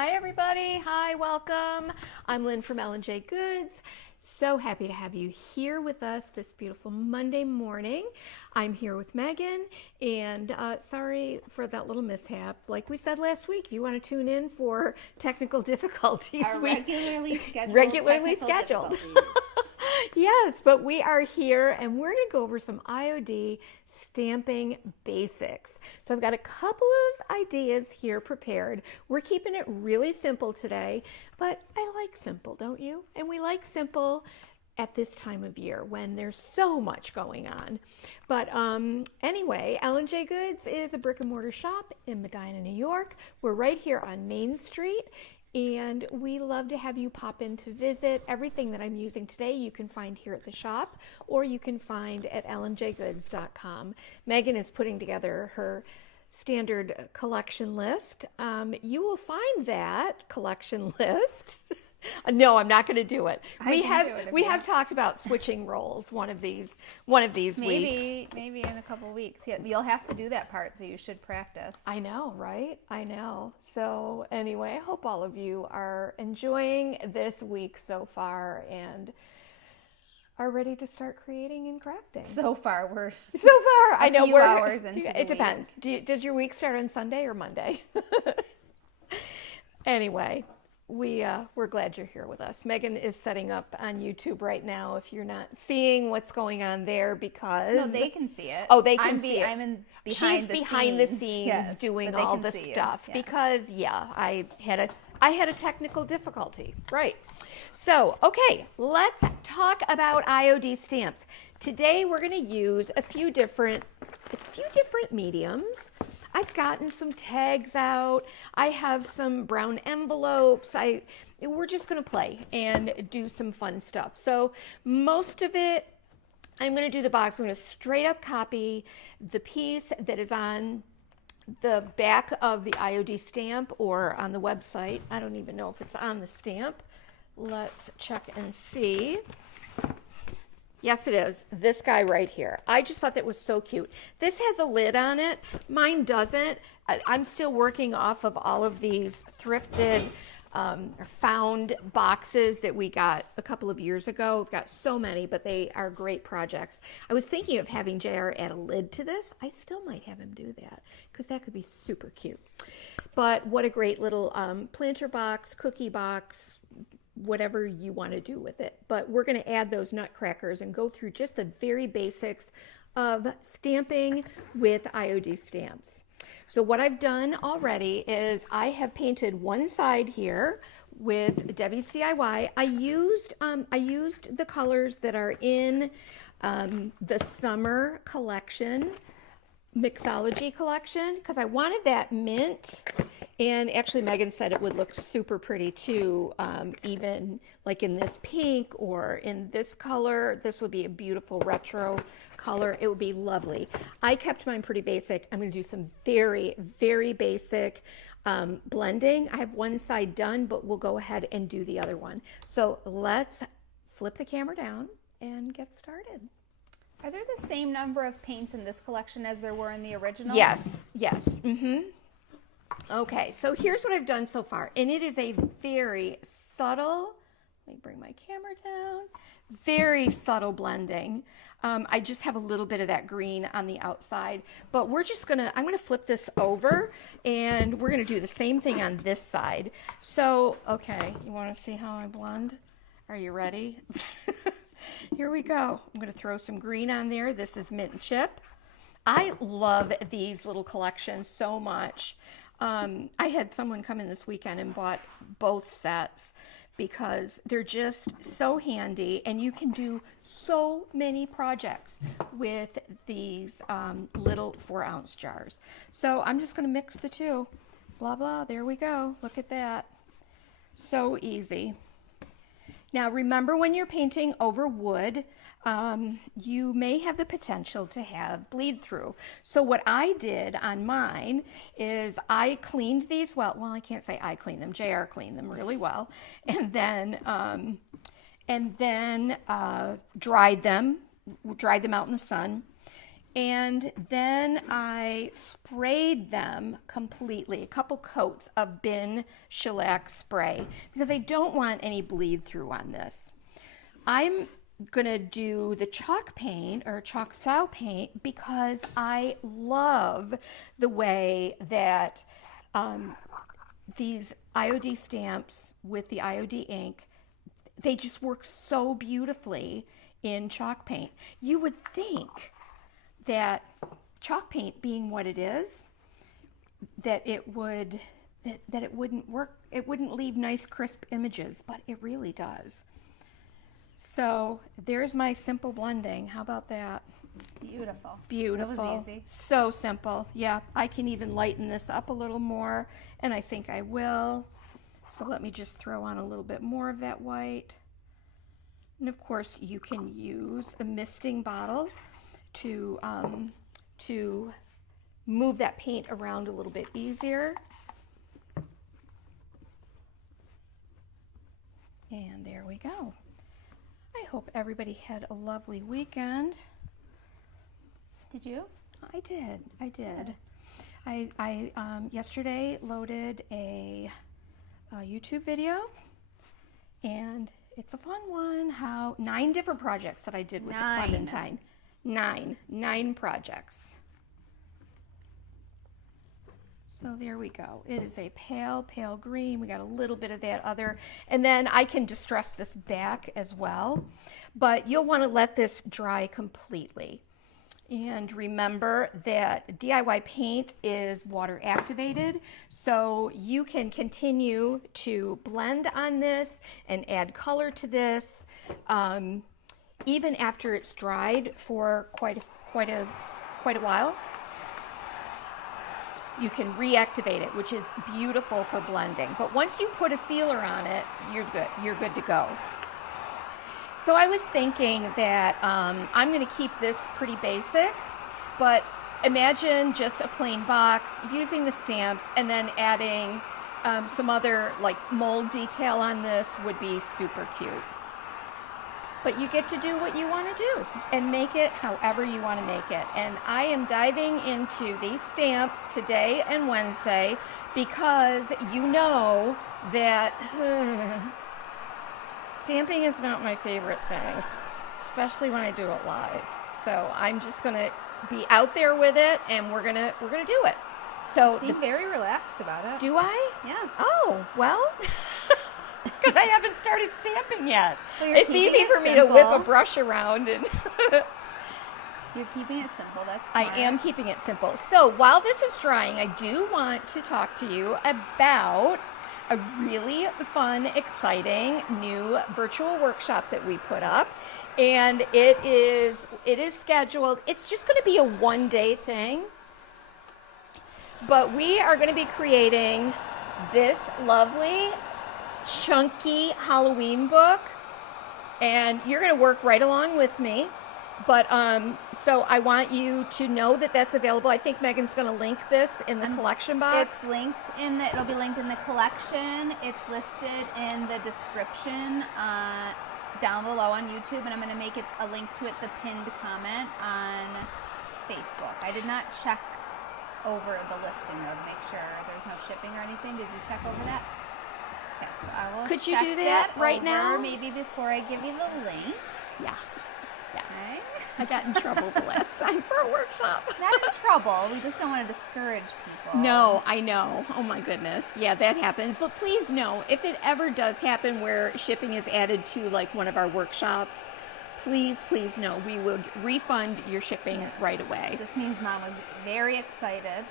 Hi everybody, hi, welcome. I'm Lynn from L&J Goods. So happy to have you here with us this beautiful Monday morning. I'm here with Megan, and sorry for that little mishap. Like we said last week, you want to tune in for technical difficulties. Our regularly scheduled. Yes, but we are here and we're going to go over some I.O.D. stamping basics. So I've got a couple of ideas here prepared. We're keeping it really simple today, but I like simple, don't you? And we like simple at this time of year when there's so much going on. But anyway, L&J Goods is a brick and mortar shop in Medina, New York. We're right here on Main Street. And we love to have you pop in to visit. Everything that I'm using today you can find here at the shop, or you can find at lnjgoods.com. Megan is putting together her standard collection list. You will find that collection list. No, I'm not going to do it. We have talked about switching roles one of these weeks. Maybe in a couple weeks. Yeah, you'll have to do that part, so you should practice. I know, right? I know. So anyway, I hope all of you are enjoying this week so far and are ready to start creating and crafting. So far, I know we're hours into it depends. Does your week start on Sunday or Monday? Anyway. We're glad you're here with us. Megan is setting up on YouTube right now if you're not seeing what's going on there, because... No, they can see it. Oh, they can see it. I'm She's behind the scenes yes, doing all the stuff because, I had a technical difficulty. Right. So, okay, let's talk about I.O.D. stamps. Today we're going to use a few different mediums. I've gotten some tags out. I have some brown envelopes. We're just going to play and do some fun stuff. So most of it, I'm going to do the box. I'm going to straight up copy the piece that is on the back of the I.O.D. stamp or on the website. I don't even know if it's on the stamp. Let's check and see. Yes, it is. This guy right here. I just thought that was so cute. This has a lid on it. Mine doesn't. I'm still working off of all of these thrifted found boxes that we got a couple of years ago. We've got so many, but they are great projects. I was thinking of having JR add a lid to this. I still might have him do that because that could be super cute. But what a great little planter box, cookie box, whatever you want to do with it. But we're going to add those nutcrackers and go through just the very basics of stamping with I.O.D. stamps. So what I've done already is I have painted one side here with Debbie's DIY. I used the colors that are in the summer collection, mixology collection, because I wanted that mint. And actually, Megan said it would look super pretty too, even like in this pink or in this color. This would be a beautiful retro color. It would be lovely. I kept mine pretty basic. I'm going to do some very, very basic blending. I have one side done, but we'll go ahead and do the other one. So let's flip the camera down and get started. Are there the same number of paints in this collection as there were in the original? Yes. Okay, so here's what I've done so far, and it is a very subtle, let me bring my camera down, very subtle blending. I just have a little bit of that green on the outside, but I'm gonna flip this over, and we're gonna do the same thing on this side. So, okay, you wanna see how I blend? Are you ready? Here we go. I'm gonna throw some green on there. This is mint and chip. I love these little collections so much. I had someone come in this weekend and bought both sets because they're just so handy, and you can do so many projects with these little 4-ounce jars. So I'm just going to mix the two. Blah, blah. There we go. Look at that. So easy. Now remember, when you're painting over wood, you may have the potential to have bleed through. So what I did on mine is I cleaned these well. I can't say I cleaned them. JR cleaned them really well, and then dried them out in the sun. And then I sprayed them completely, a couple coats of Bin Shellac spray, because I don't want any bleed through on this. I'm gonna do the chalk paint or chalk style paint because I love the way that these I.O.D stamps with the I.O.D ink, they just work so beautifully in chalk paint. You would think that chalk paint being what it is, that it wouldn't work, it wouldn't leave nice crisp images, but it really does. So there's my simple blending. How about that? Beautiful. Beautiful. That was easy. So simple. Yeah, I can even lighten this up a little more, and I think I will. So let me just throw on a little bit more of that white. And of course, you can use a misting bottle to move that paint around a little bit easier. And there we go. I hope everybody had a lovely weekend. Did you? I did. I yesterday loaded a YouTube video, and it's a fun one. 9 different projects that I did with the Clementine. 9 projects. So there we go. It is a pale green. We got a little bit of that other, and then I can distress this back as well, but you'll want to let this dry completely. And remember that DIY paint is water activated, so you can continue to blend on this and add color to this even after it's dried for quite a while. You can reactivate it, which is beautiful for blending. But once you put a sealer on it, you're good. You're good to go. So I was thinking that I'm going to keep this pretty basic, but imagine just a plain box using the stamps and then adding some other like mold detail on this would be super cute. But you get to do what you want to do and make it however you want to make it. And I am diving into these stamps today and Wednesday because you know that stamping is not my favorite thing, especially when I do it live. So I'm just gonna be out there with it, and we're gonna do it. So You seem very relaxed about it. do I? Yeah. Oh well, because I haven't started stamping yet. Well, It's easy for me to whip a brush around and. You're keeping it simple. That's I smart. am keeping it simple. So while this is drying, I do want to talk to you about a really fun, exciting new virtual workshop that we put up. And it is scheduled. It's just going to be a one-day thing. But we are going to be creating this lovely, chunky Halloween book. And you're going to work right along with me. But so I want you to know that that's available. I think Megan's going to link this in the collection box. It's linked it'll be linked in the collection. It's listed in the description down below on YouTube, and I'm going to make it a link to it, the pinned comment on Facebook. I did not check over the listing though to make sure there's no shipping or anything. Did you check over that? Yes, I will. Could you check do that right over now? Maybe before I give you the link. Yeah. Okay. I got in trouble the last time for a workshop. Not in trouble. We just don't want to discourage people. No, I know. Oh my goodness. Yeah, that happens. But please know, if it ever does happen where shipping is added to like one of our workshops, please know we would refund your shipping right away. This means Mom was very excited.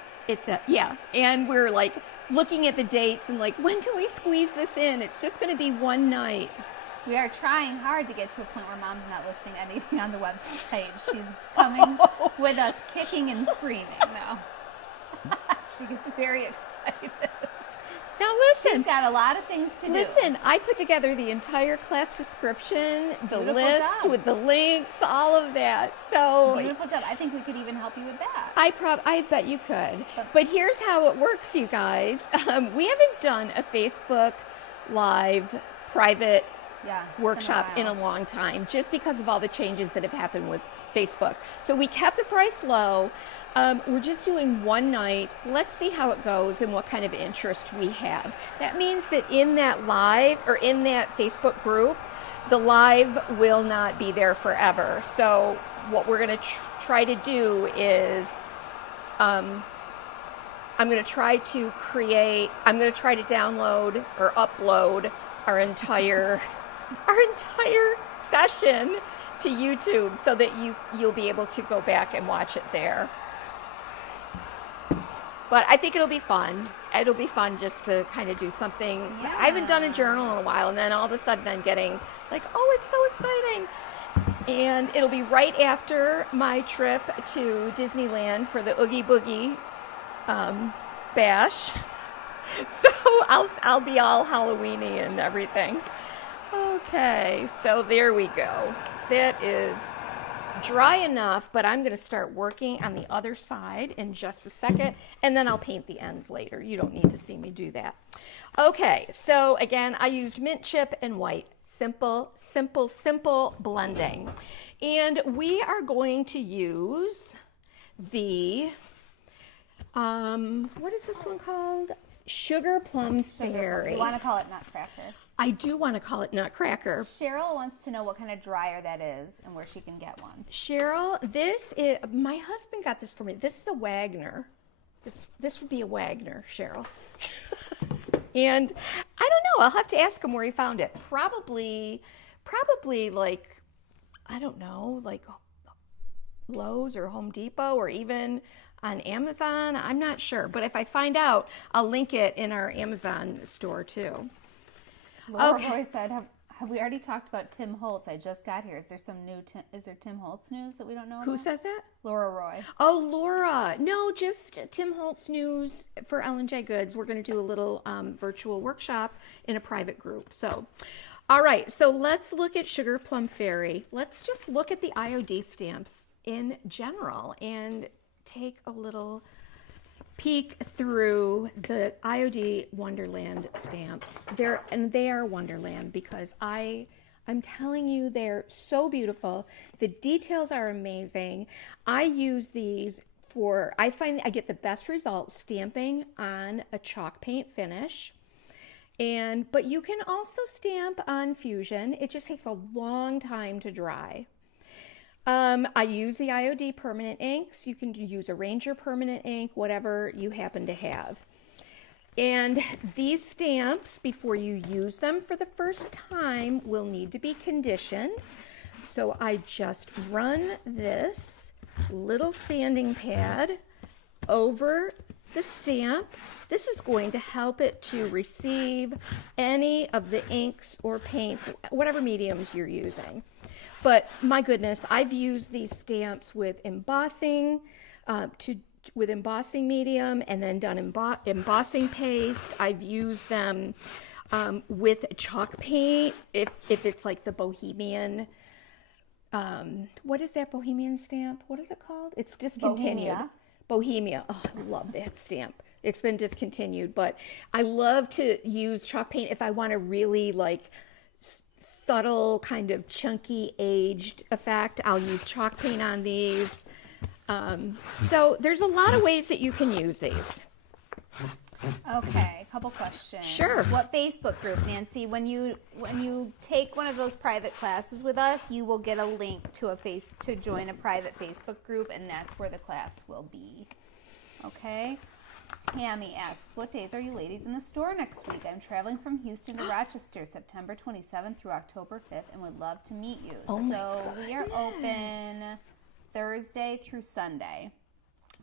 Yeah. And we're like looking at the dates and like, when can we squeeze this in? It's just going to be one night. We are trying hard to get to a point where Mom's not listing anything on the website. She's coming with us kicking and screaming now. She gets very excited. Now listen. She's got a lot of things to do. Listen, I put together the entire class description, the Beautiful list job. with the links, all of that. So Beautiful job. I think we could even help you with that. I bet you could. But here's how it works, you guys. We haven't done a Facebook Live private Yeah, it's workshop been in a a while. long time, just because of all the changes that have happened with Facebook. So we kept the price low. We're just doing one night. Let's see how it goes and what kind of interest we have. That means that in that live or in that Facebook group, the live will not be there forever. So what we're going to try to do is I'm going to try to download or upload our entire session to YouTube so that you'll be able to go back and watch it there. But I think it'll be fun. It'll be fun just to kind of do something. Yeah. I haven't done a journal in a while, and then all of a sudden I'm getting like, oh, it's so exciting. And it'll be right after my trip to Disneyland for the Oogie Boogie bash. So I'll be all Halloweeny and everything. Okay, so there we go. That is dry enough, but I'm going to start working on the other side in just a second, and then I'll paint the ends later. You don't need to see me do that. Okay, so again, I used mint chip and white. Simple, simple, simple blending. And we are going to use the, what is this one called? Sugar Plum Fairy. You want to call it Nutcracker? I do want to call it Nutcracker. Cheryl wants to know what kind of dryer that is and where she can get one. Cheryl, this is, my husband got this for me. This is a Wagner. This would be a Wagner, Cheryl. And I don't know. I'll have to ask him where he found it. Probably like, I don't know, like Lowe's or Home Depot or even on Amazon. I'm not sure. But if I find out, I'll link it in our Amazon store too. Laura Roy said, have we already talked about Tim Holtz? I just got here. Is there some new is there Tim Holtz news that we don't know about? Who says that? Laura Roy. Oh, Laura. No, just Tim Holtz news for L&J Goods. We're going to do a little virtual workshop in a private group. So, all right. So let's look at Sugar Plum Fairy. Let's just look at the I.O.D. stamps in general and take a little peek through the I.O.D. Wonderland stamps. They are Wonderland because I'm telling you, they're so beautiful. The details are amazing. I use these I find I get the best results stamping on a chalk paint finish. But you can also stamp on Fusion. It just takes a long time to dry. I use the I.O.D. permanent inks. You can use a Ranger permanent ink, whatever you happen to have. And these stamps, before you use them for the first time, will need to be conditioned. So I just run this little sanding pad over the stamp. This is going to help it to receive any of the inks or paints, whatever mediums you're using. But my goodness, I've used these stamps with embossing, with embossing medium, and then done embossing paste. I've used them with chalk paint, if it's like the Bohemian. What is that Bohemian stamp? What is it called? It's discontinued. Bohemia. Oh, I love that stamp. It's been discontinued, but I love to use chalk paint if I want a really like subtle kind of chunky aged effect. I'll use chalk paint on these. So there's a lot of ways that you can use these. Okay, a couple questions. Sure. What Facebook group, Nancy? When you take one of those private classes with us, you will get a link to to join a private Facebook group, and that's where the class will be. Okay. Tammy asks, what days are you ladies in the store next week? I'm traveling from Houston to Rochester September 27th through October 5th and would love to meet you. So we are open Thursday through Sunday.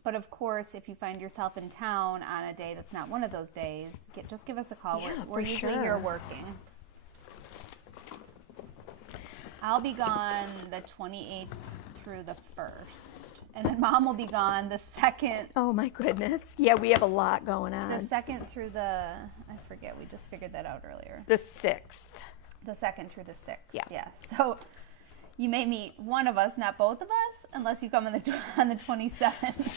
But of course, if you find yourself in town on a day that's not one of those days, just give us a call. Yeah, we're usually here working. I'll be gone the 28th through the 1st. And then Mom will be gone the 2nd. Oh my goodness. Yeah, we have a lot going on. The 2nd through I forget, we just figured that out earlier. The 6th. The 2nd through the 6th. Yeah. So you may meet one of us, not both of us, unless you come on the 27th.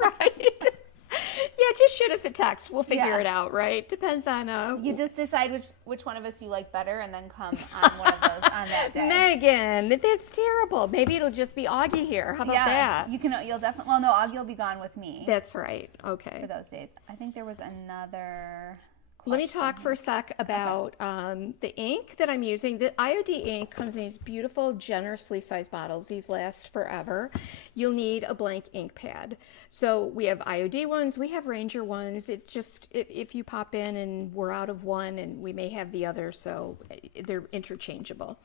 Right. Yeah, just shoot us a text. We'll figure Yeah. it out, right? Depends on You just decide which one of us you like better, and then come on one of those on that day. Megan, that's terrible. Maybe it'll just be Augie here. How about that? You'll definitely. Well, no, Augie will be gone with me That's right. Okay. for those days. I think there was another. Let me talk for a sec about the ink that I'm using. The I.O.D. ink comes in these beautiful, generously sized bottles. These last forever. You'll need a blank ink pad. So we have I.O.D. ones, we have Ranger ones. It just, if you pop in and we're out of one and we may have the other, so they're interchangeable.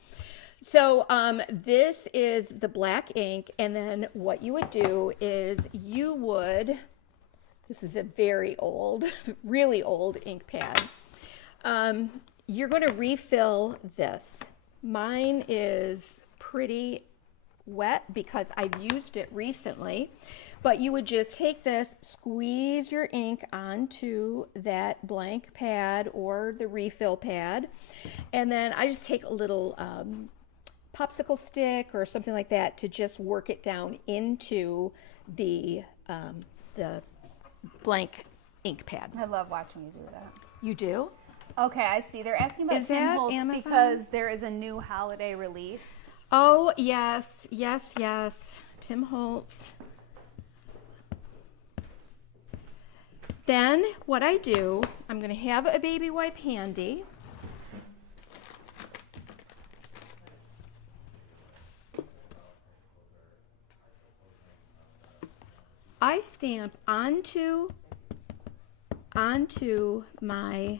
So this is the black ink, and then what you would do is you would... This is a very old, really old ink pad. You're going to refill this. Mine is pretty wet because I've used it recently. But you would just take this, squeeze your ink onto that blank pad or the refill pad. And then I just take a little popsicle stick or something like that to just work it down into the blank ink pad. I love watching you do that. You do? Okay, I see. They're asking about Is Tim that Holtz Amazon? because there is a new holiday release. Oh, yes, yes, yes. Tim Holtz. Then what I do, I'm going to have a baby wipe handy. I stamp onto my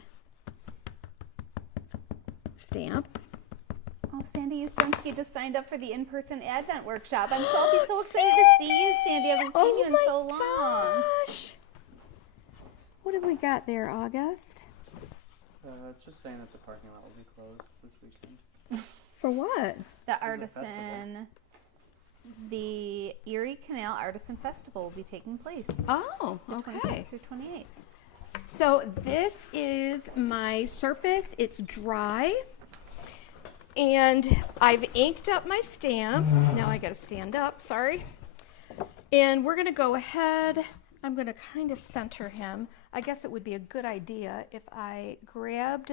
stamp. Oh, Sandy Ustrensky just signed up for the in-person Advent workshop. I'll be so excited to see you, Sandy. I haven't seen you in so long. Gosh. What have we got there, August? It's just saying that the parking lot will be closed this weekend. For what? The festival. Artisan, the Erie Canal Artisan Festival will be taking place. Oh, okay. 26th through 28th. So this is my surface. It's dry. And I've inked up my stamp. Now I got to stand up, sorry. And we're going to go ahead. I'm going to kind of center him. I guess it would be a good idea if I grabbed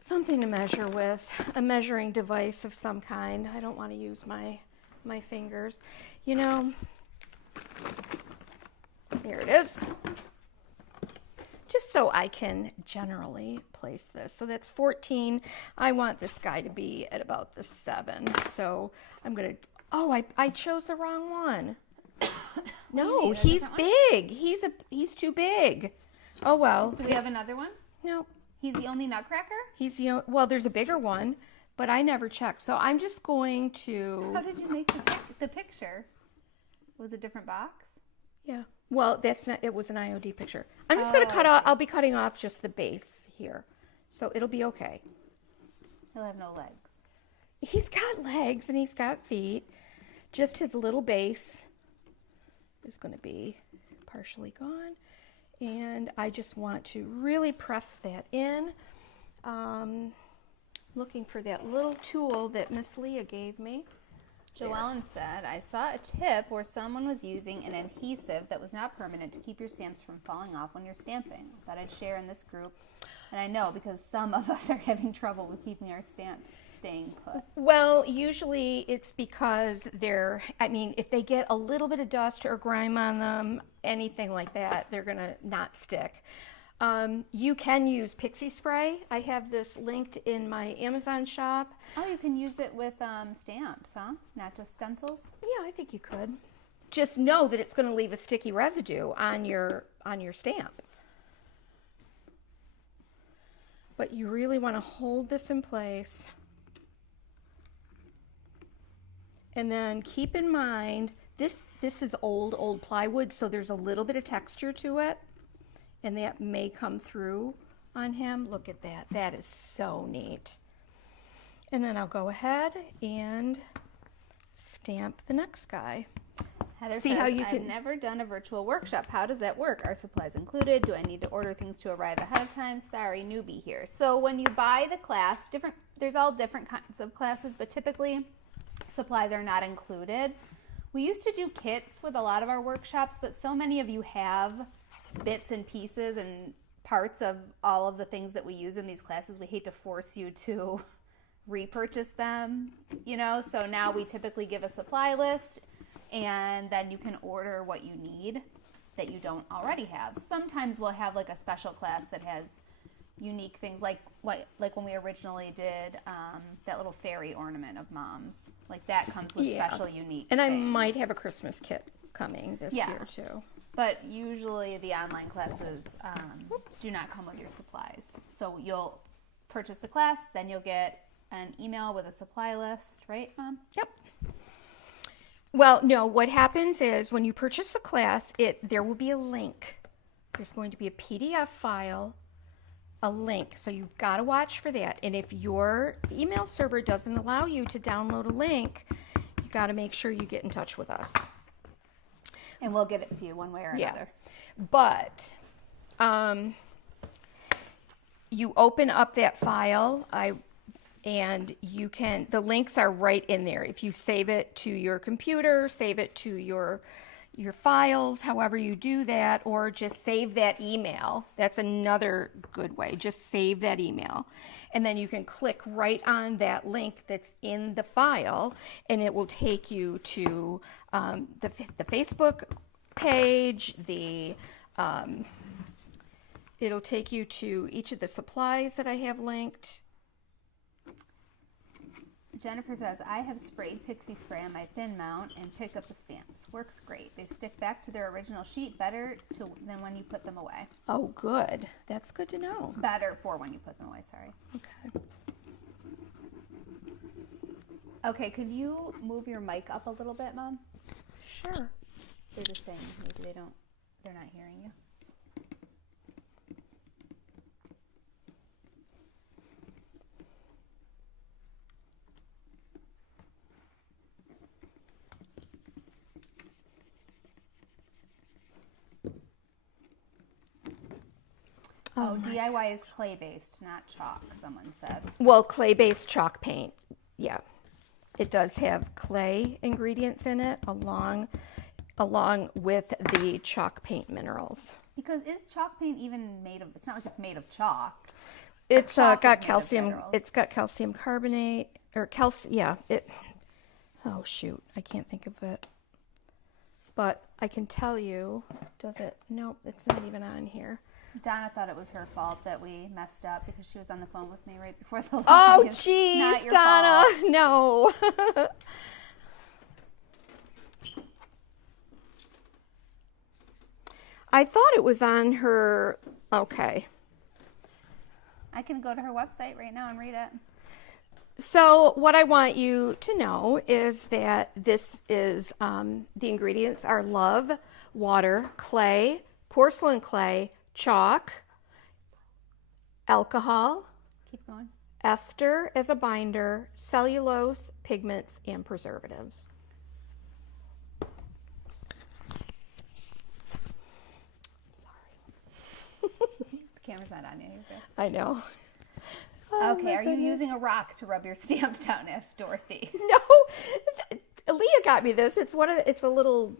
something to measure with, a measuring device of some kind. I don't want to use my fingers. You know, here it is. Just so I can generally place this. So that's 14. I want this guy to be at about the 7. So I'm going to, oh, I chose the wrong one. No, he's big. He's too big. Oh, well. Do we have another one? No. He's the only nutcracker? Well, there's a bigger one, but I never checked. So I'm just going to. How did you make the picture? Was it a different box? Yeah. Well, that's not, it was an I.O.D. picture. I'm just going to cut off, I'll be cutting off just the base here. So it'll be okay. He'll have no legs. He's got legs and he's got feet. Just his little base is going to be partially gone. And I just want to really press that in. Looking for that little tool that Miss Leah gave me. Joellen said, I saw a tip where someone was using an adhesive that was not permanent to keep your stamps from falling off when you're stamping. Thought I'd share in this group. And I know because some of us are having trouble with keeping our stamps staying put. Well, usually it's because if they get a little bit of dust or grime on them, anything like that, they're going to not stick. You can use pixie spray. I have this linked in my Amazon shop. Oh, you can use it with stamps, huh? Not just stencils? Yeah, I think you could. Just know that it's going to leave a sticky residue on your stamp. But you really want to hold this in place. And then keep in mind, this is old plywood, so there's a little bit of texture to it. And that may come through on him. Look at that. That is so neat. And then I'll go ahead and stamp the next guy. Heather See says, how you I've can- never done a virtual workshop. How does that work? Are supplies included? Do I need to order things to arrive ahead of time? Sorry, newbie here. So when you buy the class, there's all different kinds of classes, but typically supplies are not included. We used to do kits with a lot of our workshops, but so many of you have bits and pieces and parts of all of the things that we use in these classes. We hate to force you to repurchase them, you know, so now we typically give a supply list and then you can order what you need that you don't already have. Sometimes we'll have like a special class that has unique things like when we originally did that little fairy ornament of Mom's. Like that comes with special unique And I things. might have a Christmas kit coming this year too. But usually the online classes do not come with your supplies. So you'll purchase the class, then you'll get an email with a supply list, right, Mom? Yep. Well, no, what happens is when you purchase the class, there will be a link. There's going to be a PDF file, a link. So you've got to watch for that. And if your email server doesn't allow you to download a link, you got to make sure you get in touch with us. And we'll get it to you one way or another. But you open up that file, and you can, the links are right in there. If you save it to your computer, save it to your files, however you do that, or just save that email. That's another good way. Just save that email. And then you can click right on that link that's in the file, and it will take you to the Facebook page, it'll take you to each of the supplies that I have linked. Jennifer says, I have sprayed pixie spray on my thin mount and picked up the stamps. Works great. They stick back to their original sheet better than when you put them away. Oh, good. That's good to know. Better for when you put them away, sorry. Okay. Okay, could you move your mic up a little bit, Mom? Sure. They're just saying maybe they're not hearing you. Oh, DIY is clay-based, not chalk, someone said. Well, clay-based chalk paint, yeah. It does have clay ingredients in it along with the chalk paint minerals. Because is chalk paint even made of, it's not like it's made of chalk. It's Chalk is got made of calcium, minerals. it's got calcium carbonate, or oh shoot, I can't think of it. But I can tell you, nope, it's not even on here. Donna thought it was her fault that we messed up because she was on the phone with me right before the live. Oh, Not geez, your Donna, fault. no. I thought it was on her, okay. I can go to her website right now and read it. So what I want you to know is that this is, the ingredients are love, water, clay, porcelain clay, chalk, alcohol, Keep going. ester as a binder, cellulose, pigments, and preservatives. The camera's not on you. You're good. I know. Okay, are you using a rock to rub your stamp down? Asked Dorothy. No, Leah got me this. It's a little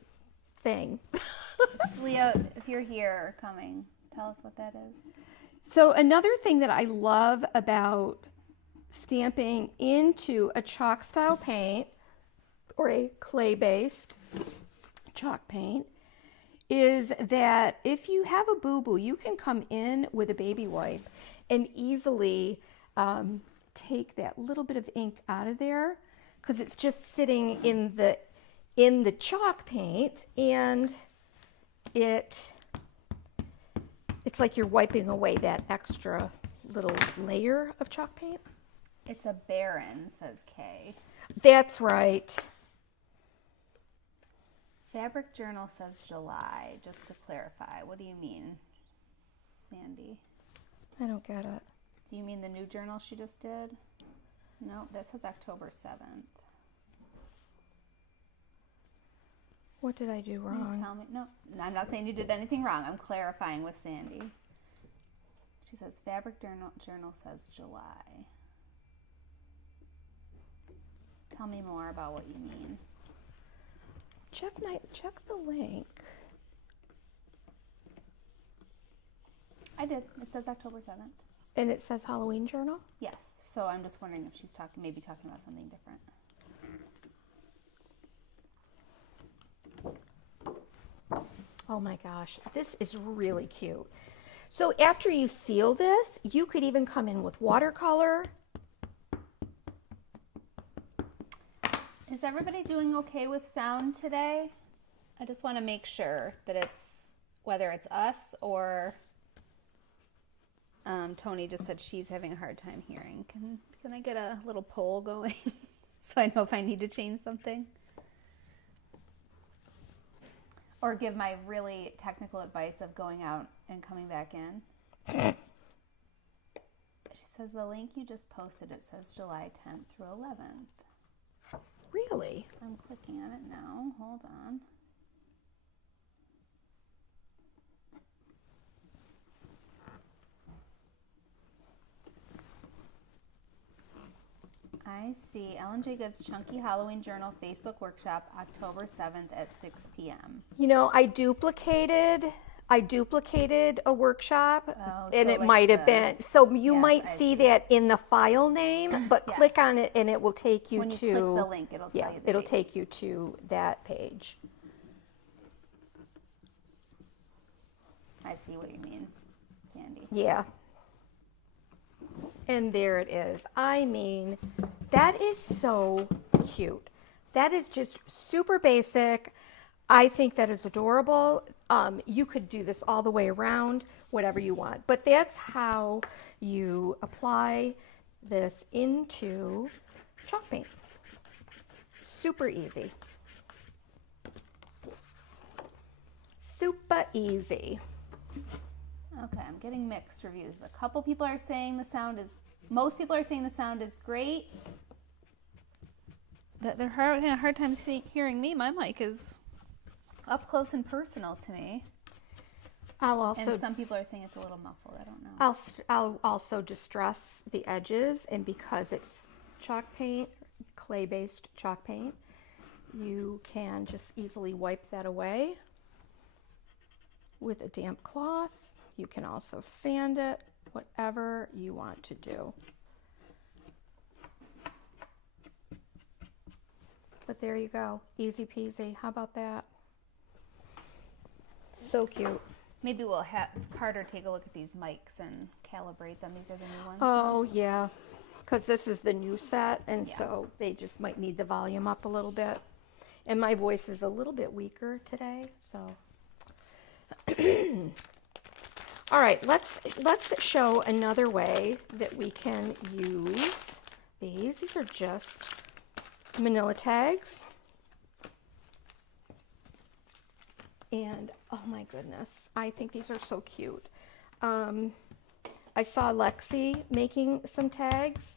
thing. Leah, if you're here or coming, tell us what that is. So another thing that I love about stamping into a chalk style paint or a clay-based chalk paint is that if you have a boo-boo, you can come in with a baby wipe and easily take that little bit of ink out of there because it's just sitting in the chalk paint, and it's like you're wiping away that extra little layer of chalk paint. It's a Baron, says Kay. That's right. Fabric Journal says July, just to clarify. What do you mean, Sandy? I don't get it. Do you mean the new journal she just did? No, that says October 7th. What did I do Can you wrong? tell me? No, I'm not saying you did anything wrong. I'm clarifying with Sandy. She says Fabric Journal says July. Tell me more about what you mean. Check the link. I did. It says October 7th. And it says Halloween journal? Yes. So I'm just wondering if she's maybe talking about something different. Oh my gosh, this is really cute. So after you seal this, you could even come in with watercolor. Is everybody doing okay with sound today? I just want to make sure that it's, whether it's us or Tony just said she's having a hard time hearing. Can I get a little poll going so I know if I need to change something? Or give my really technical advice of going out and coming back in. She says the link you just posted, it says July 10th through 11th. Really? I'm clicking on it now. Hold on. I see Ellen J. Good's Chunky Halloween Journal Facebook Workshop, October 7th at 6 p.m. You know, I duplicated a workshop, and so it like might have been. So you Yes, might I see see. that in the file name, but Yes. click on it and it will take you When you to click the link, it'll tell you the it'll dates. take you to that page. I see what you mean, Sandy. Yeah. And there it is. I mean, that is so cute. That is just super basic. I think that is adorable. You could do this all the way around, whatever you want. But that's how you apply this into chalk paint. Super easy. Super easy. Okay, I'm getting mixed reviews. A couple people are saying most people are saying the sound is great. They're having a hard time hearing me. My mic is up close and personal to me. And some people are saying it's a little muffled. I don't know. I'll also distress the edges, and because it's chalk paint, clay-based chalk paint, you can just easily wipe that away with a damp cloth. You can also sand it, whatever you want to do. But there you go, easy peasy. How about that? So cute. Maybe we'll have Carter take a look at these mics and calibrate them. These are the new ones. Oh yeah, because this is the new set, and Yeah. so they just might need the volume up a little bit. And my voice is a little bit weaker today, so. All right, let's show another way that we can use these. These are just manila tags. And oh my goodness, I think these are so cute. I saw Lexi making some tags,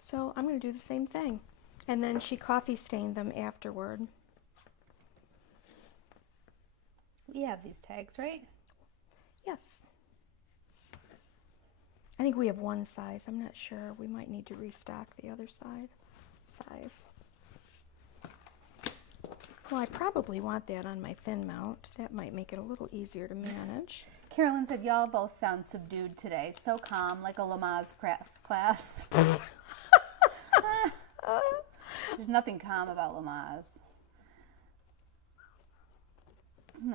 so I'm going to do the same thing. And then she coffee stained them afterward. We have these tags, right? Yes. I think we have one size. I'm not sure. We might need to restock the other size. Well, I probably want that on my thin mount. That might make it a little easier to manage. Carolyn said, y'all both sound subdued today. So calm, like a Lamaze craft class. There's nothing calm about Lamaze.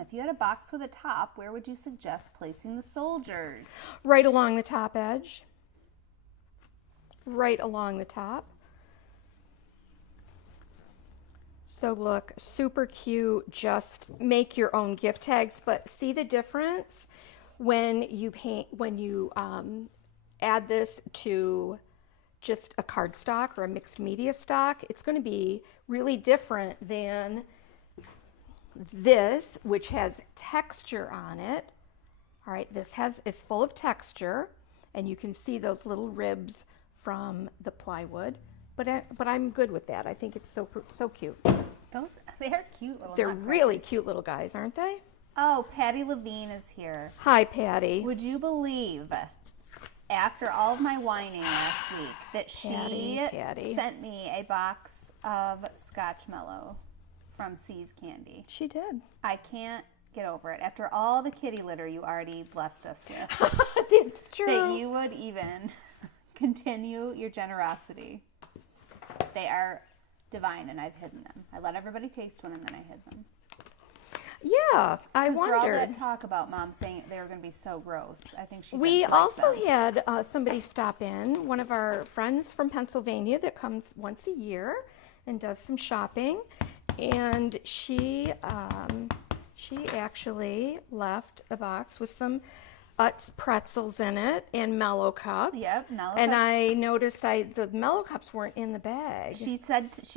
If you had a box with a top, where would you suggest placing the soldiers? Right along the top edge. Right along the top. So look, super cute. Just make your own gift tags, but see the difference when you add this to just a cardstock or a mixed media stock. It's going to be really different than this, which has texture on it. All right, it's full of texture, and you can see those little ribs from the plywood. But I'm good with that. I think it's so cute. They are cute little. They're really cute little guys, aren't they? Oh, Patty Levine is here. Hi, Patty. Would you believe, after all of my whining last week, that Patty. sent me a box of Scotch Mellow from C's Candy? She did. I can't Get over it. After all the kitty litter you already blessed us with. It's true. That you would even continue your generosity. They are divine, and I've hidden them. I let everybody taste one, and then I hid them. Yeah, I Because for all wondered. that talk about Mom saying they were going to be so gross, I think she We did like also them. had somebody stop in, one of our friends from Pennsylvania that comes once a year and does some shopping, and she actually left a box with some Utz pretzels in it and Mellow Cups. Yep, Mellow and Cups. I noticed the Mellow Cups weren't in the bag. She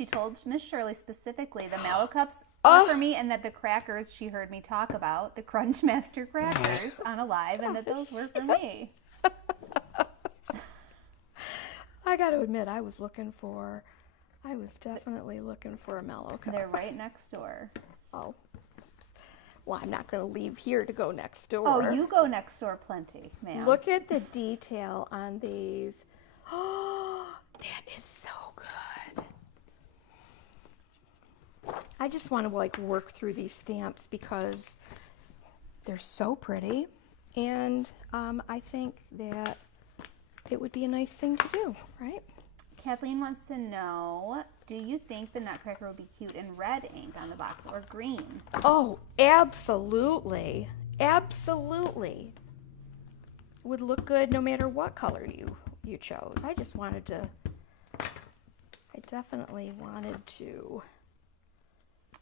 told Miss Shirley specifically the Mallow Cups Oh. were for me, and that the crackers she heard me talk about, the Crunch Master crackers on Alive, and that those were for me. I got to admit, I was definitely looking for a Mellow Cup. They're right next door. Oh. Well, I'm not going to leave here to go next door. Oh, you go next door plenty, ma'am. Look at the detail on these. Oh, that is so good. I just want to work through these stamps because they're so pretty, and I think that it would be a nice thing to do, right? Kathleen wants to know, do you think the Nutcracker would be cute in red ink on the box or green? Oh, absolutely. Absolutely. Would look good no matter what color you chose. I definitely wanted to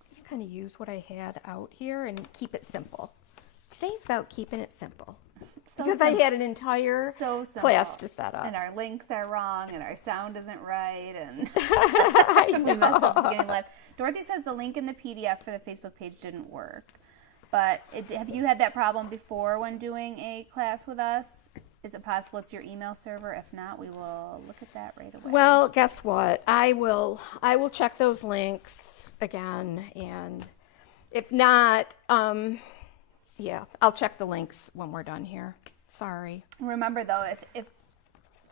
just kind of use what I had out here and keep it simple. Today's about keeping it simple. So Because simple. I had an entire So simple. class to set up. And our links are wrong, and our sound isn't right, and I we messed up the know. beginning left. Dorothy says the link in the PDF for the Facebook page didn't work. But have you had that problem before when doing a class with us? Is it possible it's your email server? If not, we will look at that right away. Well, guess what? I will check those links again, and if not, yeah, I'll check the links when we're done here. Sorry. Remember, though, if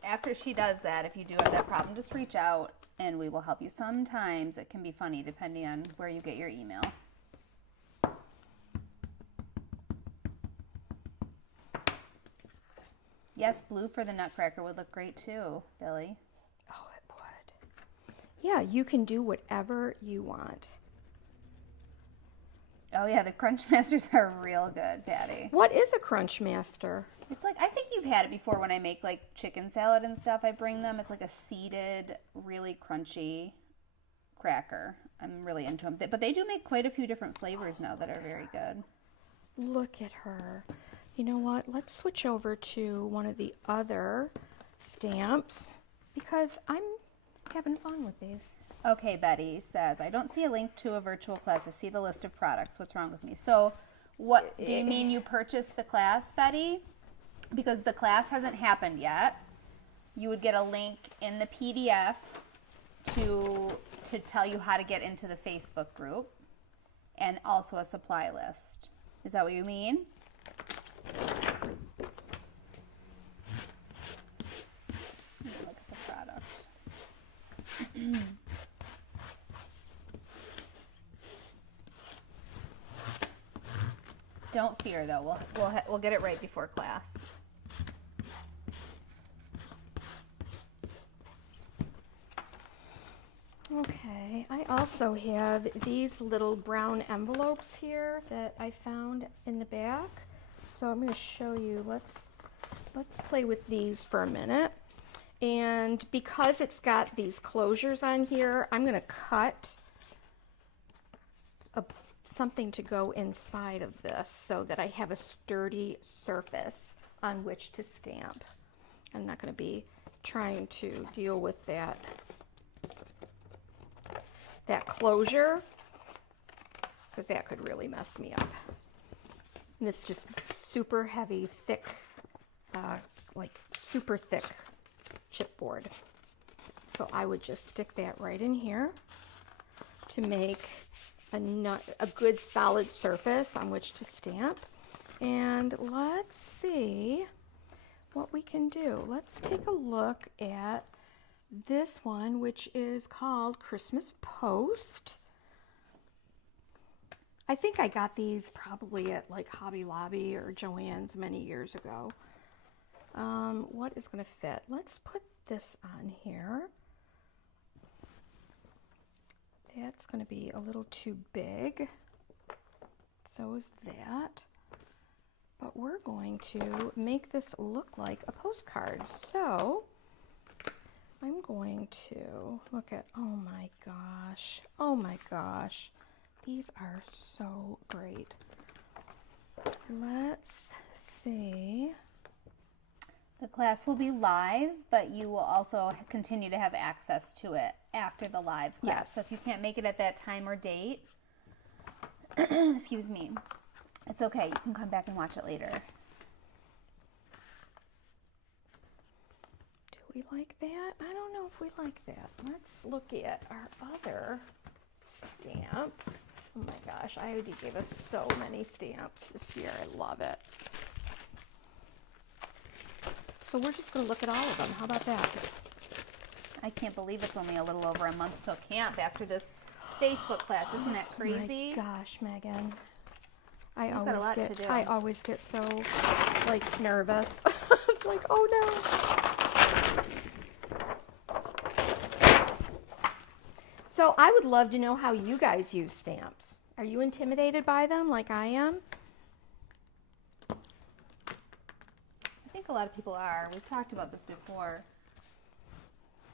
after she does that, if you do have that problem, just reach out, and we will help you. Sometimes it can be funny depending on where you get your email. Yes, blue for the Nutcracker would look great too, Billy. Oh, it would. Yeah, you can do whatever you want. Oh yeah, the Crunch Masters are real good, Patty. What is a Crunch Master? It's like, I think you've had it before when I make like chicken salad and stuff. I bring them. It's like a seeded, really crunchy cracker. I'm really into them. But they do make quite a few different flavors now that are very good. Look at her. You know what? Let's switch over to one of the other stamps because I'm having fun with these. Okay, Betty says, I don't see a link to a virtual class. I see the list of products. What's wrong with me? So what do you mean you purchased the class, Betty? Because the class hasn't happened yet. You would get a link in the PDF to tell you how to get into the Facebook group and also a supply list. Is that what you mean? Look at the product. Don't fear, though. We'll get it right before class. Okay, I also have these little brown envelopes here that I found in the back. So I'm going to show you. Let's play with these for a minute. And because it's got these closures on here, I'm going to cut something to go inside of this so that I have a sturdy surface on which to stamp. I'm not going to be trying to deal with that closure because that could really mess me up. And this just super heavy, thick, like super thick chipboard. So I would just stick that right in here to make a good solid surface on which to stamp. And let's see what we can do. Let's take a look at this one, which is called Christmas Post. I think I got these probably at like Hobby Lobby or Joann's many years ago. What is going to fit? Let's put this on here. That's going to be a little too big. So is that. But we're going to make this look like a postcard. So I'm going to look at, oh my gosh, these are so great. Let's see. The class will be live, but you will also continue to have access to it after the live class. Yes. So if you can't make it at that time or date, excuse me, it's okay. You can come back and watch it later. Do we like that? I don't know if we like that. Let's look at our other stamp. Oh my gosh, I.O.D. gave us so many stamps this year. I love it. So we're just going to look at all of them. How about that? I can't believe it's only a little over a month till camp after this Facebook class. Isn't that crazy? Oh my gosh, Megan. You've got a lot to do. I always get so like nervous. Like, oh no. So I would love to know how you guys use stamps. Are you intimidated by them like I am? I think a lot of people are. We've talked about this before.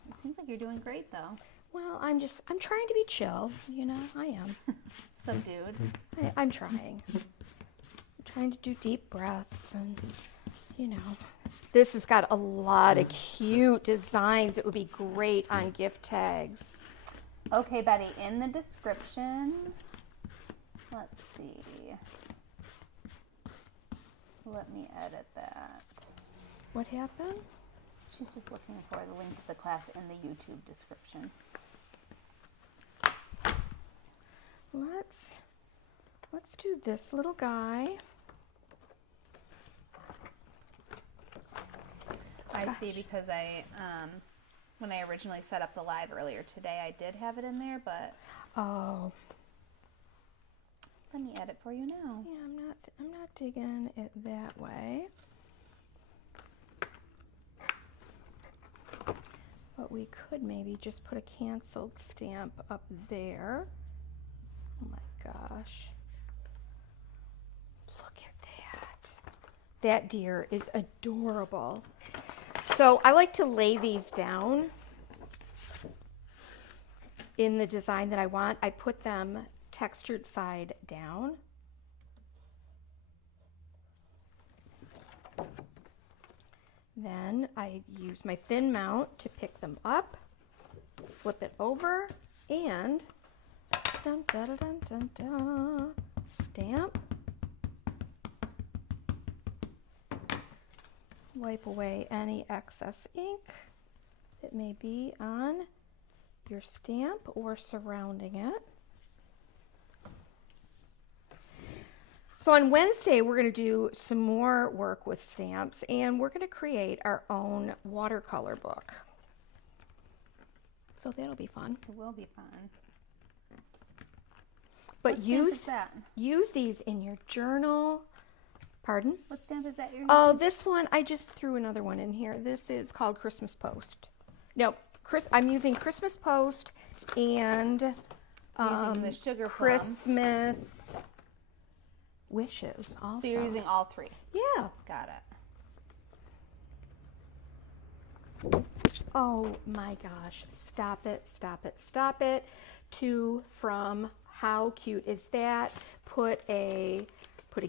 It seems like you're doing great, though. Well, I'm trying to be chill, you know, I am. Subdued. I'm trying. I'm trying to do deep breaths and, you know. This has got a lot of cute designs. It would be great on gift tags. Okay, Betty, in the description, let's see. Let me edit that. What happened? She's just looking for the link to the class in the YouTube description. Let's do this little guy. I see, because when I originally set up the live earlier today, I did have it in there, but Oh, let me edit for you now. yeah, I'm not digging it that way. But we could maybe just put a canceled stamp up there. Oh my gosh. Look at that. That deer is adorable. So I like to lay these down in the design that I want. I put them textured side down. Then I use my thin mount to pick them up, flip it over, and dun, dun, dun, dun, dun, stamp. Wipe away any excess ink that may be on your stamp or surrounding it. So on Wednesday, we're going to do some more work with stamps, and we're going to create our own watercolor book. So that'll be fun. It will be fun. But What stamp is that? use these in your journal. Pardon? What stamp is that you're Oh, using? this one, I just threw another one in here. This is called Christmas Post. No, I'm using Christmas Post and Using the sugar plum. Christmas Wishes also. So you're using all three. Yeah. Got it. Oh my gosh. Stop it, stop it, stop it. To, from, how cute is that? Put a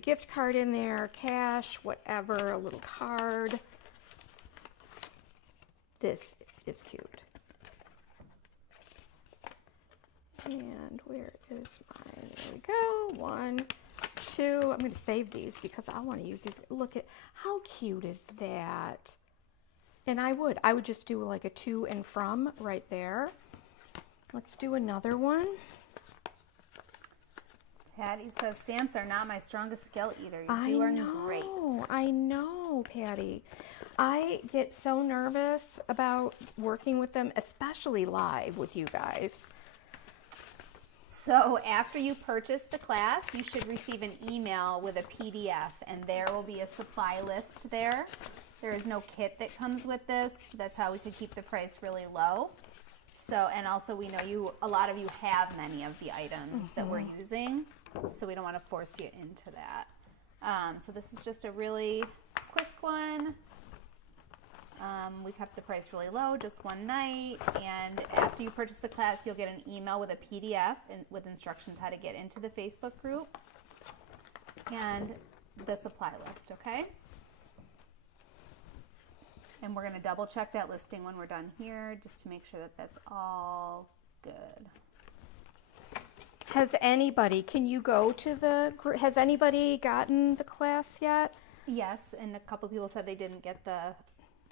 gift card in there, cash, whatever, a little card. This is cute. And where is mine? There we go. 1, 2. I'm going to save these because I want to use these. Look at how cute is that? And I would just do like a to and from right there. Let's do another one. Patty says, stamps are not my strongest skill either. You are great. I know, Patty. I get so nervous about working with them, especially live with you guys. So after you purchase the class, you should receive an email with a PDF, and there will be a supply list there. There is no kit that comes with this. That's how we could keep the price really low. So, and also we know a lot of you have many of the items that we're using, so we don't want to force you into that. So this is just a really quick one. We kept the price really low, just one night, and after you purchase the class, you'll get an email with a PDF and with instructions how to get into the Facebook group and the supply list, okay? And we're going to double check that listing when we're done here, just to make sure that that's all good. Has anybody, can you go to the group, has anybody gotten the class yet? Yes, and a couple people said they didn't get the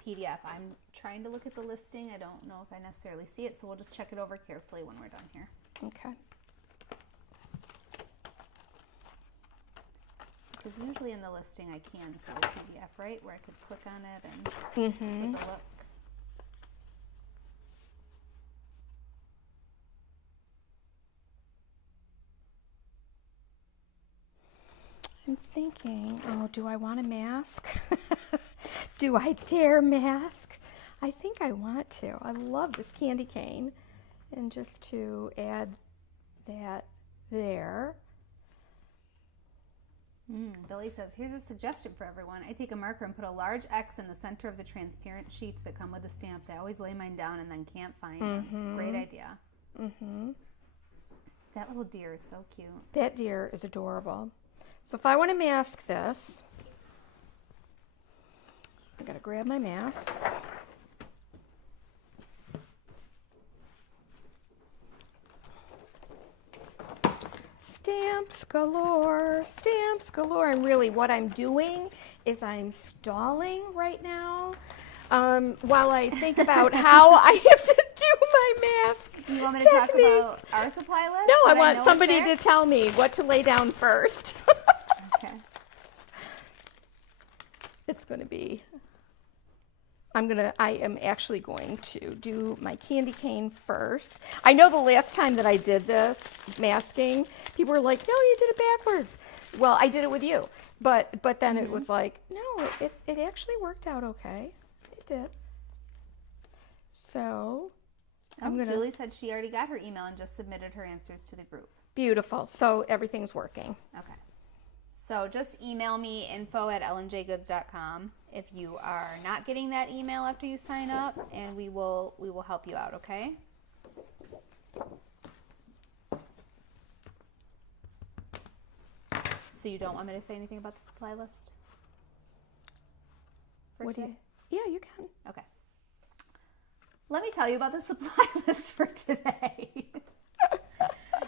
PDF. I'm trying to look at the listing. I don't know if I necessarily see it, so we'll just check it over carefully when we're done here. Okay. Because usually in the listing I can see the PDF, right? Where I could click on it and take a look. I'm thinking, oh, do I want a mask? Do I dare mask? I think I want to. I love this candy cane. And just to add that there. Billy says, here's a suggestion for everyone. I take a marker and put a large X in the center of the transparent sheets that come with the stamps. I always lay mine down and then can't find them. Great idea. That little deer is so cute. That deer is adorable. So if I want to mask this, I gotta grab my masks. Stamps galore, stamps galore. And really what I'm doing is I'm stalling right now while I think about how I have to do my mask. You want me to talk about our supply list? No, I want somebody to tell me what to lay down first. Okay. It's going to be, I am actually going to do my candy cane first. I know the last time that I did this masking, people were like, no, you did it backwards. Well, I did it with you. But then it was like, no, it actually worked out okay. It did. So Julie said she already got her email and just submitted her answers to the group. Beautiful. So everything's working. Okay. So just email me info@ellenjgoods.com if you are not getting that email after you sign up, and we will help you out, okay? So you don't want me to say anything about the supply list? For today? Yeah, you can. Okay. Let me tell you about the supply list for today.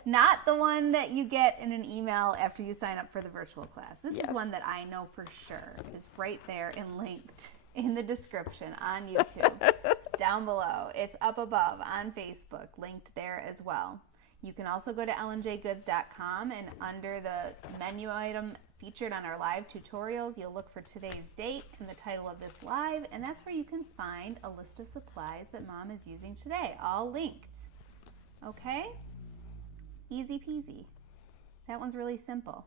Not the one that you get in an email after you sign up for the virtual class. This is one that I know for sure is right there and linked in the description on YouTube, down below. It's up above on Facebook, linked there as well. You can also go to ellenjgoods.com, and under the menu item featured on our live tutorials, you'll look for today's date and the title of this live, and that's where you can find a list of supplies that Mom is using today, all linked. Okay? Easy peasy. That one's really simple.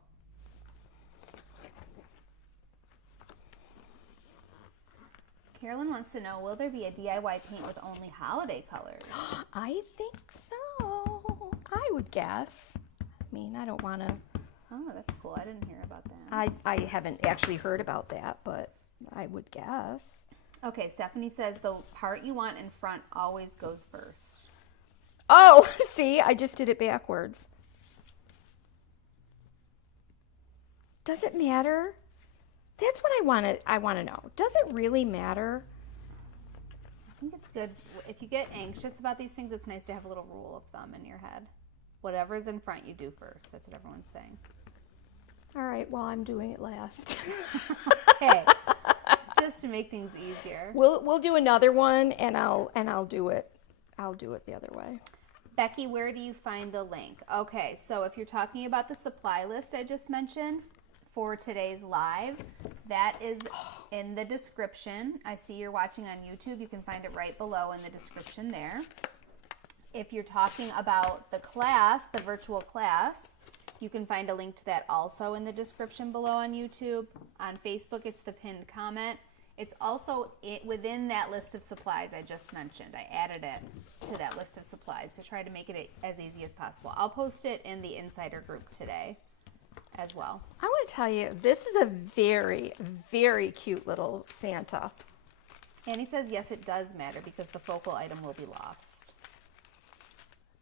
Carolyn wants to know, will there be a DIY paint with only holiday colors? I think so. I would guess. I mean, I don't want to. Oh, that's cool. I didn't hear about that. I haven't actually heard about that, but I would guess. Okay, Stephanie says the part you want in front always goes first. Oh, see, I just did it backwards. Does it matter? That's what I want to know. Does it really matter? I think it's good. If you get anxious about these things, it's nice to have a little rule of thumb in your head. Whatever's in front, you do first. That's what everyone's saying. All right, well, I'm doing it last. Hey, just to make things easier. We'll do another one, and I'll do it. I'll do it the other way. Becky, where do you find the link? Okay, so if you're talking about the supply list I just mentioned for today's live, that is in the description. I see you're watching on YouTube. You can find it right below in the description there. If you're talking about the class, the virtual class, you can find a link to that also in the description below on YouTube. On Facebook, it's the pinned comment. It's also within that list of supplies I just mentioned. I added it to that list of supplies to try to make it as easy as possible. I'll post it in the insider group today as well. I want to tell you, this is a very, very cute little Santa. Annie says, yes, it does matter because the focal item will be lost.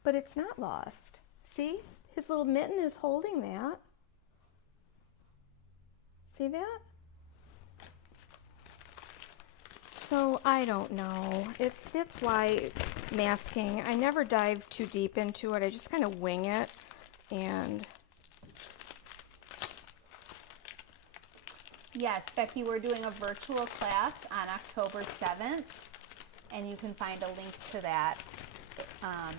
But it's not lost. See? His little mitten is holding that. See that? So I don't know. That's why masking, I never dive too deep into it. I just kind of wing it. And yes, Becky, we're doing a virtual class on October 7th, and you can find a link to that.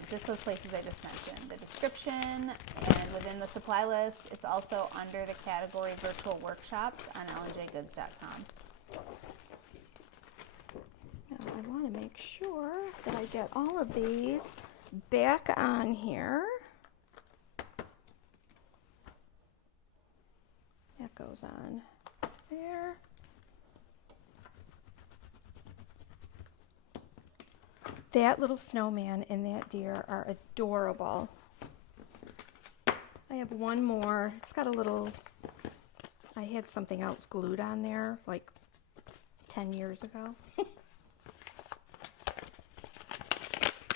Just those places I just mentioned, the description, and within the supply list. It's also under the category virtual workshops on lnjgoods.com. now I want to make sure that I get all of these back on here. That goes on there. That little snowman and that deer are adorable. I have one more. It's got a little, I had something else glued on there like 10 years ago.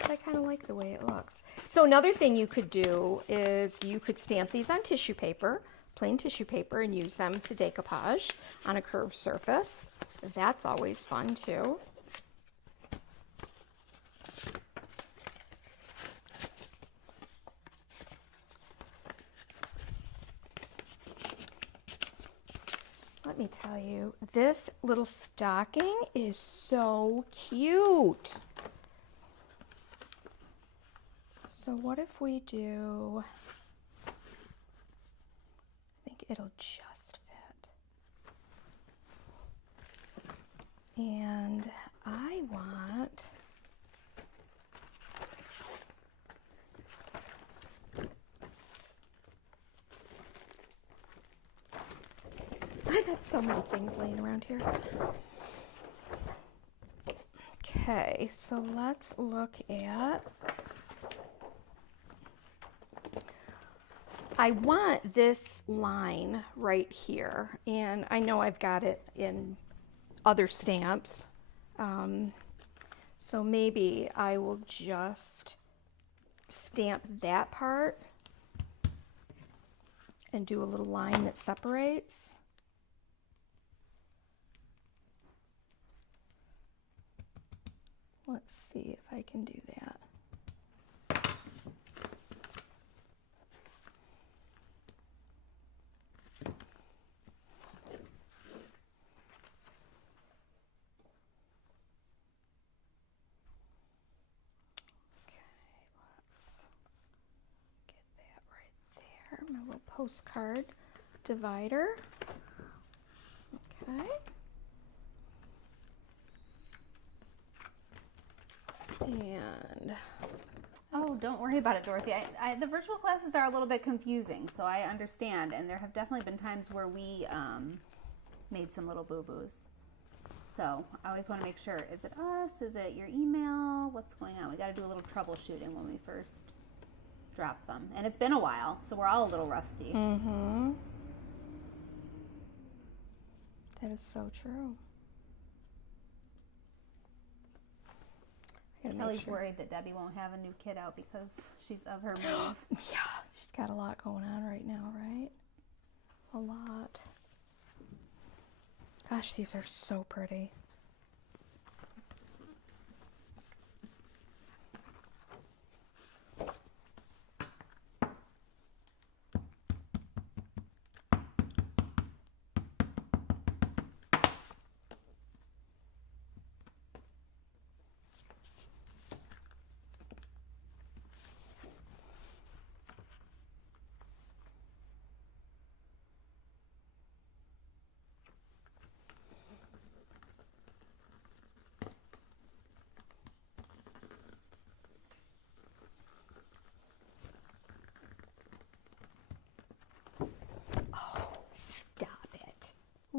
But I kind of like the way it looks. So another thing you could do is you could stamp these on tissue paper, plain tissue paper, and use them to decoupage on a curved surface. That's always fun too. Let me tell you, this little stocking is so cute. So what if we do, I think it'll just fit. And I want, I got so many things laying around here. Okay, so let's look at, I want this line right here, and I know I've got it in other stamps, so maybe I will just stamp that part and do a little line that separates. Let's see if I can do that. My little postcard divider. Okay. And oh, don't worry about it, Dorothy. The virtual classes are a little bit confusing, so I understand. And there have definitely been times where we made some little boo-boos. So I always want to make sure, is it us? Is it your email? What's going on? We got to do a little troubleshooting when we first drop them. And it's been a while, so we're all a little rusty. mm-hmm. That is so true. Kelly's worried that Debbie won't have a new kid out because she's of her move. Yeah, she's got a lot going on right now, right? A lot. Gosh, these are so pretty.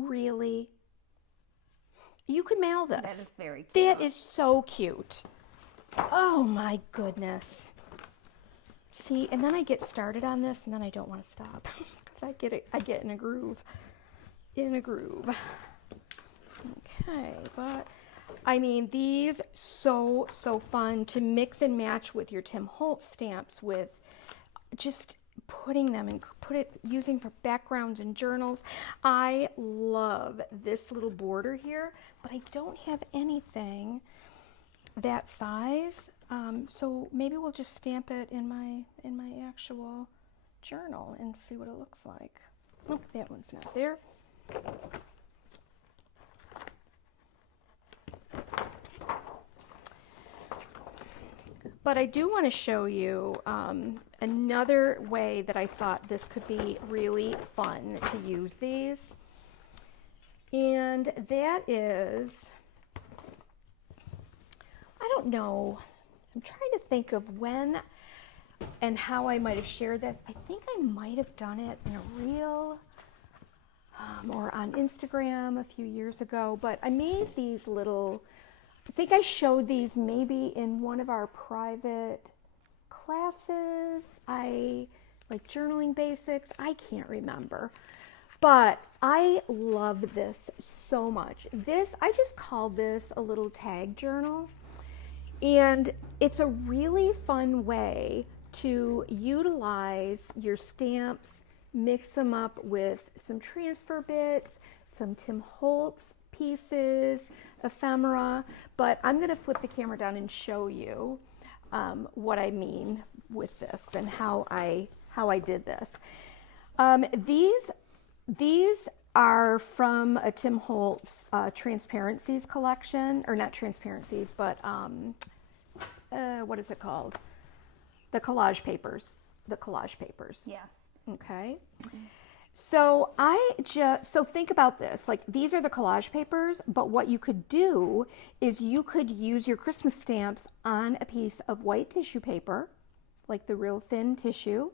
really? You could mail this. That is very cute. That is so cute. Oh my goodness. See, and then I get started on this and then I don't want to stop because I get in a groove. Okay, but I mean, these so fun to mix and match with your Tim Holtz stamps, with just putting them and using for backgrounds and journals. I love this little border here, but I don't have anything that size. So maybe we'll just stamp it in my actual journal and see what it looks like. Oh, that one's not there. But I do want to show you another way that I thought this could be really fun to use these. And that is, I don't know, I'm trying to think of when and how I might have shared this. I think I might have done it in a reel or on Instagram a few years ago, but I made these little, I think I showed these maybe in one of our private classes, like journaling basics, I can't remember. But I love this so much. This, I just called this a little tag journal. And it's a really fun way to utilize your stamps, mix them up with some transfer bits, some Tim Holtz pieces, ephemera. But I'm going to flip the camera down and show you what I mean with this and how I did this. These are from a Tim Holtz Transparencies collection, or not Transparencies, but what is it called? The collage papers. The collage papers. Yes. Okay. Mm-hmm. So so think about this, like these are the collage papers, but what you could do is you could use your Christmas stamps on a piece of white tissue paper, like the real thin tissue,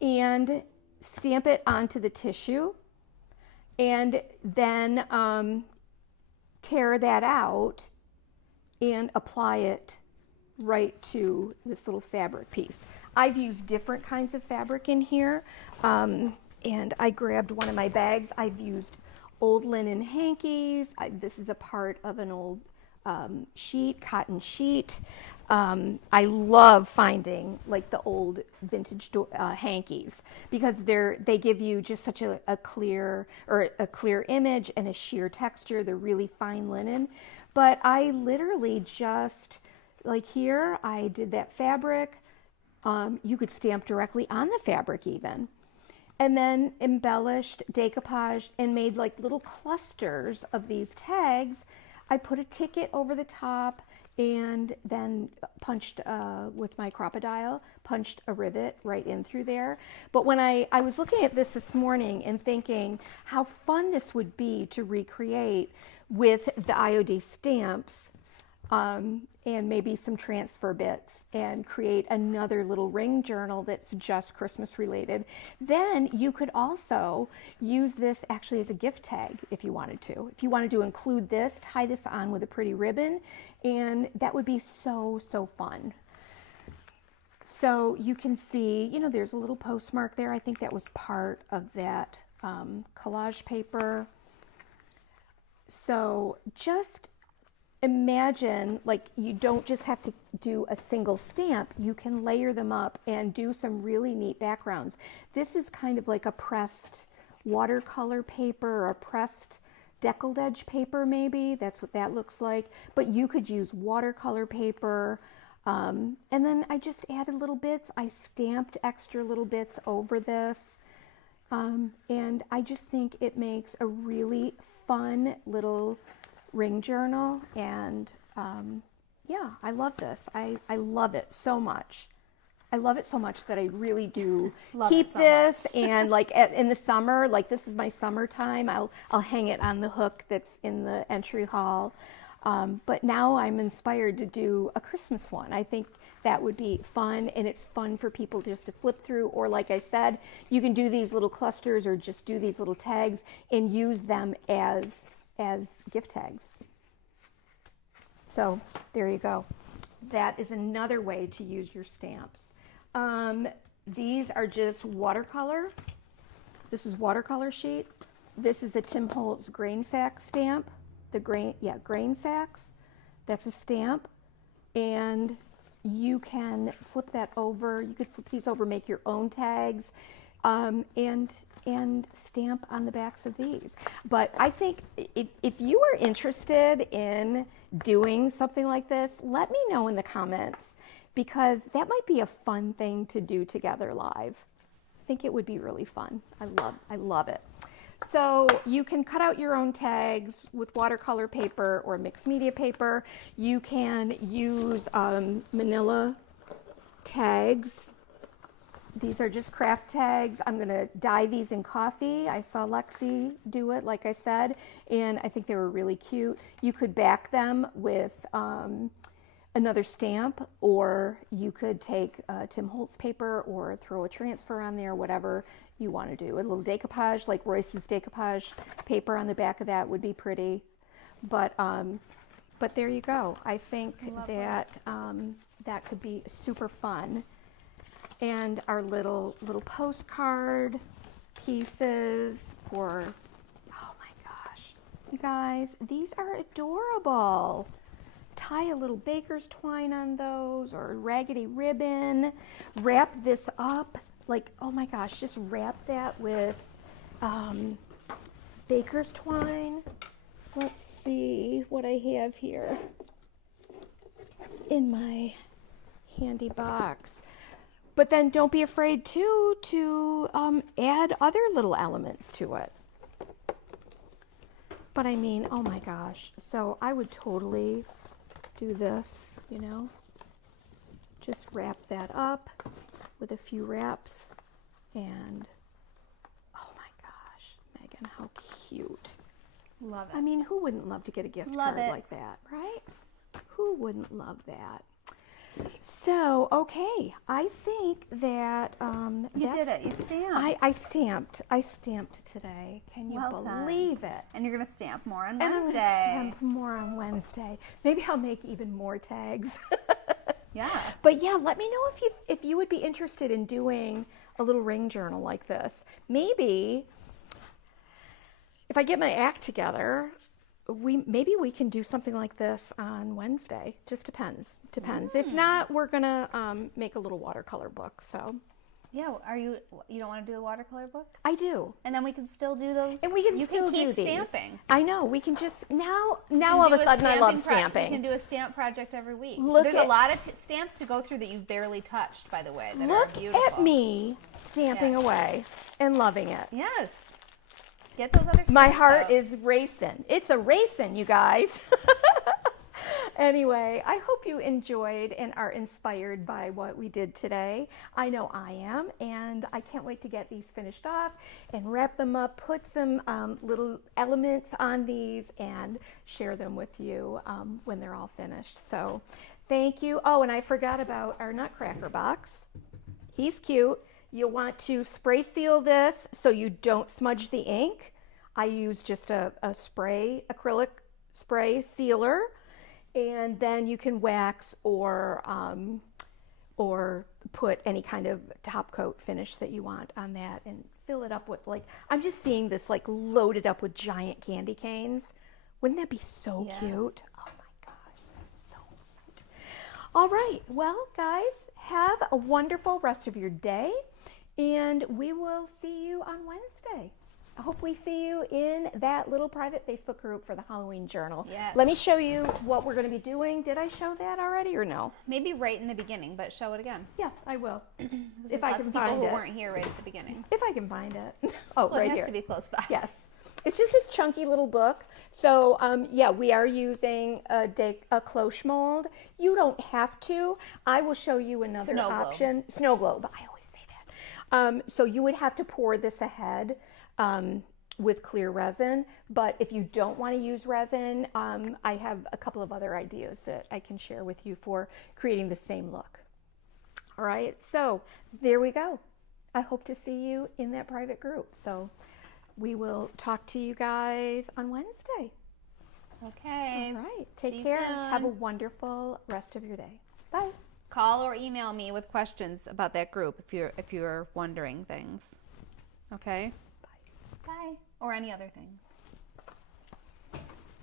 and stamp it onto the tissue, and then tear that out and apply it right to this little fabric piece. I've used different kinds of fabric in here, and I grabbed one of my bags. I've used old linen hankies. This is a part of an old sheet, cotton sheet. I love finding like the old vintage hankies because they give you just such a clear image and a sheer texture. They're really fine linen. But I literally just, like here, I did that fabric. You could stamp directly on the fabric even. And then embellished, decoupaged, and made like little clusters of these tags. I put a ticket over the top and then punched with my Crop-A-Dile, punched a rivet right in through there. But when I was looking at this morning and thinking how fun this would be to recreate with the I.O.D stamps, and maybe some transfer bits, and create another little ring journal that's just Christmas related. Then you could also use this actually as a gift tag if you wanted to. If you wanted to include this, tie this on with a pretty ribbon, and that would be so fun. So you can see, you know, there's a little postmark there. I think that was part of that collage paper. So just imagine, like, you don't just have to do a single stamp. You can layer them up and do some really neat backgrounds. This is kind of like a pressed watercolor paper or a pressed deckled edge paper, maybe. That's what that looks like. But you could use watercolor paper. And then I just added little bits. I stamped extra little bits over this. And I just think it makes a really fun little ring journal, and yeah, I love this. I love it so much. I love it so much that I really do keep this, and like in the summer, like this is my summertime, I'll hang it on the hook that's in the entry hall. But now I'm inspired to do a Christmas one. I think that would be fun, and it's fun for people just to flip through, or like I said, you can do these little clusters or just do these little tags and use them as gift tags. So there you go. That is another way to use your stamps. These are just watercolor. This is watercolor sheets. This is a Tim Holtz grain sack stamp. The grain sacks. That's a stamp. And you can flip that over. You could flip these over, make your own tags, and stamp on the backs of these. But I think if you are interested in doing something like this, let me know in the comments, because that might be a fun thing to do together live. I think it would be really fun. I love it. So you can cut out your own tags with watercolor paper or mixed media paper. You can use manila tags. These are just craft tags. I'm going to dye these in coffee. I saw Lexi do it, like I said, and I think they were really cute. You could back them with another stamp, or you could take Tim Holtz paper or throw a transfer on there, whatever you want to do. A little decoupage, like Royce's decoupage paper on the back of that would be pretty. But there you go. I think that that could be super fun. And our little postcard pieces for, oh my gosh, you guys, these are adorable. Tie a little baker's twine on those, or raggedy ribbon. Wrap this up, like, oh my gosh, just wrap that with baker's twine. Let's see what I have here in my handy box. But then don't be afraid to add other little elements to it. But I mean, oh my gosh. So I would totally do this, you know. Just wrap that up with a few wraps. And oh my gosh, Megan, how cute. Love it. I mean, who wouldn't love to get a gift card like that, right? Who wouldn't love that? So, okay, I think that you did it. You stamped. I stamped today. Can you believe it? And you're gonna stamp more on And Wednesday. I'm gonna stamp more on Wednesday. Maybe I'll make even more tags. Yeah. But yeah, let me know if you would be interested in doing a little ring journal like this. Maybe if I get my act together, maybe we can do something like this on Wednesday. Just depends. If not, we're gonna make a little watercolor book. So yeah, you don't want to do the watercolor book? I do. And then we can still do those. And we can you still can keep do these. stamping. I know. We can just now all of a sudden I love stamping. You can do a stamp project every week. There's a lot of stamps to go through that you've barely touched, by the way. That Look are beautiful. at me stamping away and loving it. Yes. Get those other. My stamps heart out. is racing. It's a racing, you guys. Anyway, I hope you enjoyed and are inspired by what we did today. I know I am, and I can't wait to get these finished off and wrap them up, put some little elements on these, and share them with you when they're all finished. So thank you. Oh, and I forgot about our Nutcracker box. He's cute. You'll want to spray seal this so you don't smudge the ink. I use just a acrylic spray sealer, and then you can wax or put any kind of top coat finish that you want on that, and fill it up with, like, I'm just seeing this like loaded up with giant candy canes. Wouldn't that be so cute? Oh my gosh, so cute. All right, well guys, have a wonderful rest of your day, and we will see you on Wednesday. I hope we see you in that little private Facebook group for the Halloween Journal. Yes. Let me show you what we're going to be doing. Did I show that already or no? Maybe right in the beginning, but show it again. Yeah, I will. If I can find it. People who weren't here right at the begining. If I can find it. Oh, well, right it has here. to be close by. Yes. It's just this chunky little book. So, yeah, we are using a cloche mold. You don't have to. I will show you another option. Snow globe. I always say that. So you would have to pour this ahead. with clear resin. But if you don't want to use resin, I have a couple of other ideas that I can share with you for creating the same look. All right, so there we go. I hope to see you in that private group. So we will talk to you guys on Wednesday. Okay. All right, See take you care. soon. Have a wonderful rest of your day. Bye. Call or email me with questions about that group if you're wondering things. Okay? Bye. Bye. Or any other things.